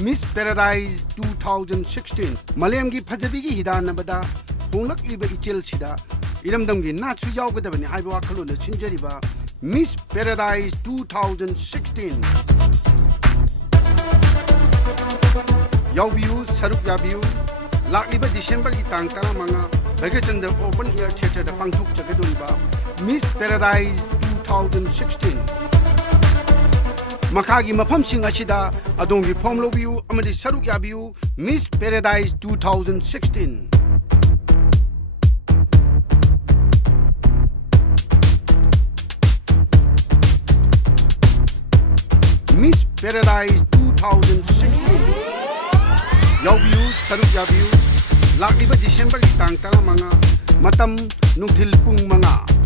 Miss Paradise 2016 Malayam gi phajabi gi hidan nabada honglak liba ichel sida iramdam gi natsu yawgadabani haiba wakhalo na chinjariba Miss Paradise 2016 Yawbiu saruk yabiu lakliba December gi tang tara manga Bagaitanda Open Air Theatre da pangthok jagadoriba Miss Paradise 2016 Makagi mafam sing asida adongi form lobiu amadi saruk yabiu Miss Paradise 2016 Miss Paradise 2016 Yabiu saruk yabiu lakliba December ki tang tara manga matam nungthil pung manga